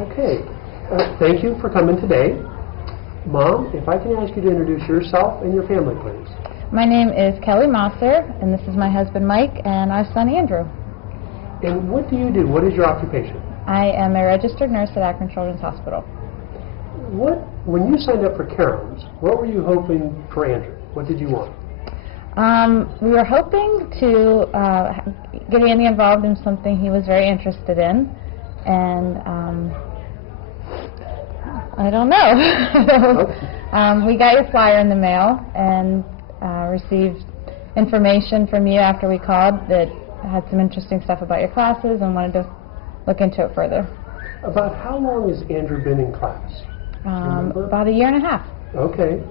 Okay, thank you for coming today. Mom, if I can ask you to introduce yourself and your family, please. My name is Kelly Mossor, and this is my husband Mike and our son Andrew. And what do you do? What is your occupation? I am a registered nurse at Akron Children's Hospital. When you signed up for Caroms, what were you hoping for Andrew? What did you want? We were hoping to get Andy involved in something he was very interested in, and I don't know. Okay. We got your flyer in the mail and received information from you after we called that had some interesting stuff about your classes and wanted to look into it further. About how long has Andrew been in class? About a year and a half. Okay.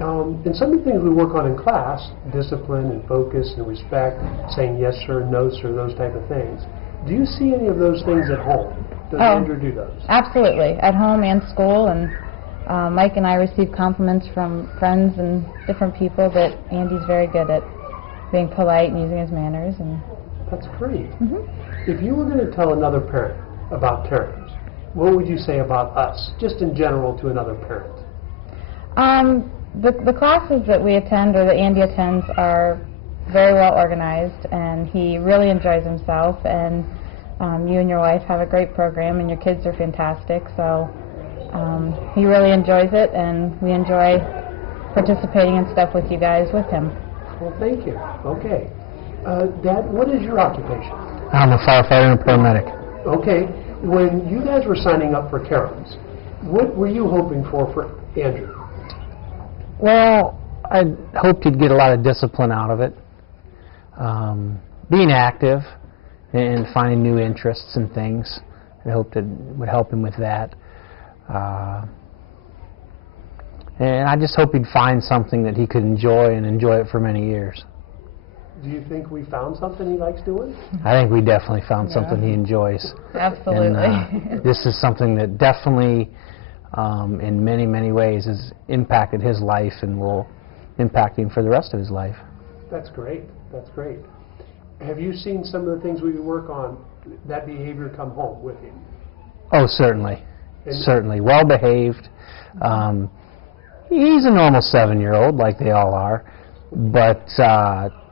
And some of the things we work on in class, discipline and focus and respect, saying yes sir, no sir, those type of things. Do you see any of those things at home? Does Andrew do those? Absolutely, at home and school. And Mike and I receive compliments from friends and different people that Andy's very good at being polite and using his manners. And that's great. If you were going to tell another parent about Caroms, what would you say about us, just in general, to another parent? The classes that we attend or that Andy attends are very well organized, and he really enjoys himself, and you and your wife have a great program, and your kids are fantastic, so he really enjoys it, and we enjoy participating in stuff with you guys with him. Well, thank you. Okay. Dad, what is your occupation? I'm a firefighter and a paramedic. Okay. When you guys were signing up for Caroms, what were you hoping for Andrew? Well, I hoped he'd get a lot of discipline out of it. Being active and finding new interests and things. I hoped it would help him with that. And I just hope he'd find something that he could enjoy and enjoy it for many years. Do you think we found something he likes doing? I think we definitely found something he enjoys. Absolutely. And, this is something that definitely, in many, many ways, has impacted his life and will impact him for the rest of his life. That's great. That's great. Have you seen some of the things we work on, that behavior come home with him? Oh, certainly. Certainly. Well behaved. He's a normal 7-year-old, like they all are, but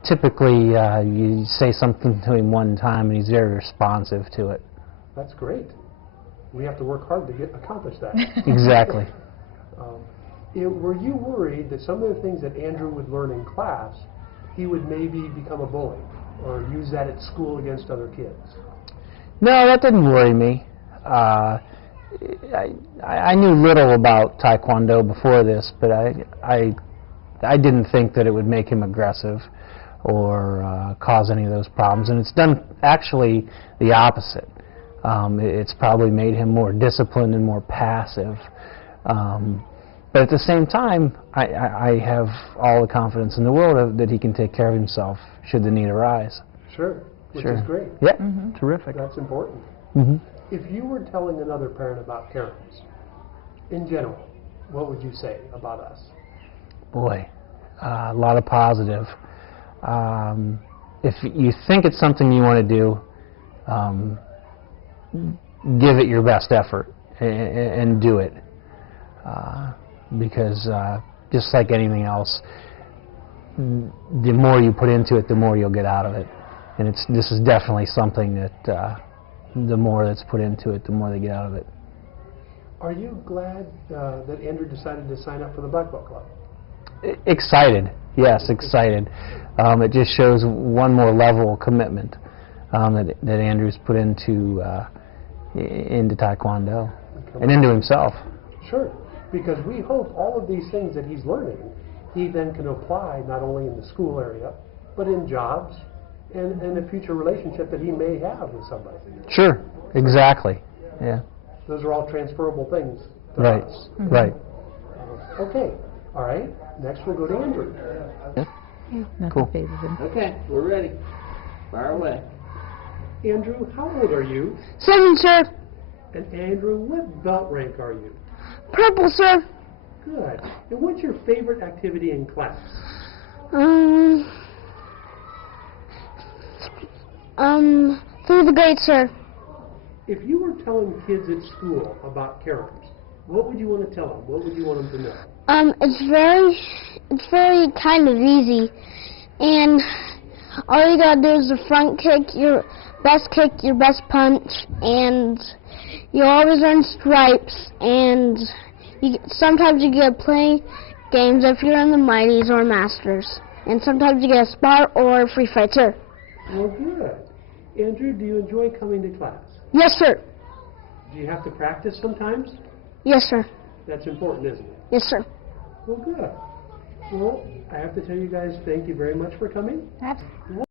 typically you say something to him one time and he's very responsive to it. That's great. We have to work hard to accomplish that. Exactly. Were you worried that some of the things that Andrew would learn in class, he would maybe become a bully or use that at school against other kids? No, that didn't worry me. I knew little about Taekwondo before this, but I didn't think that it would make him aggressive or cause any of those problems. And it's done actually the opposite. It's probably made him more disciplined and more passive. But at the same time, I have all the confidence in the world that he can take care of himself should the need arise. Sure, which is great. Yeah, terrific. That's important. If you were telling another parent about Caroms, in general, what would you say about us? Boy, a lot of positive. If you think it's something you want to do, give it your best effort and do it. Because just like anything else, the more you put into it, the more you'll get out of it. And this is definitely something that the more that's put into it, the more they get out of it. Are you glad that Andrew decided to sign up for the Black Belt Club? Excited, yes, excited. It just shows one more level of commitment that Andrew's put into Taekwondo and into himself. Sure, because we hope all of these things that he's learning, he then can apply not only in the school area, but in jobs and in a future relationship that he may have with somebody. Sure, exactly, yeah. Those are all transferable things to right, us. Right. Okay, all right, next we'll go to Andrew. Nothing Cool. phases him. Okay, we're ready. Fire away. Andrew, how old are you? 7, sir. And Andrew, what belt rank are you? Purple, sir. Good. And what's your favorite activity in class? Through the grade, sir. If you were telling kids at school about caroms, what would you want to tell them? What would you want them to know? It's very kind of easy, and all you gotta do is the front kick, your best punch, and you always earn stripes, and sometimes you get to play games if you're in the Mighties or Masters, and sometimes you get a spot or a free fight, sir. Well, good. Andrew, do you enjoy coming to class? Yes, sir. Do you have to practice sometimes? Yes, sir. That's important, isn't it? Yes, sir. Well, good. Well, I have to tell you guys thank you very much for coming. Absolutely.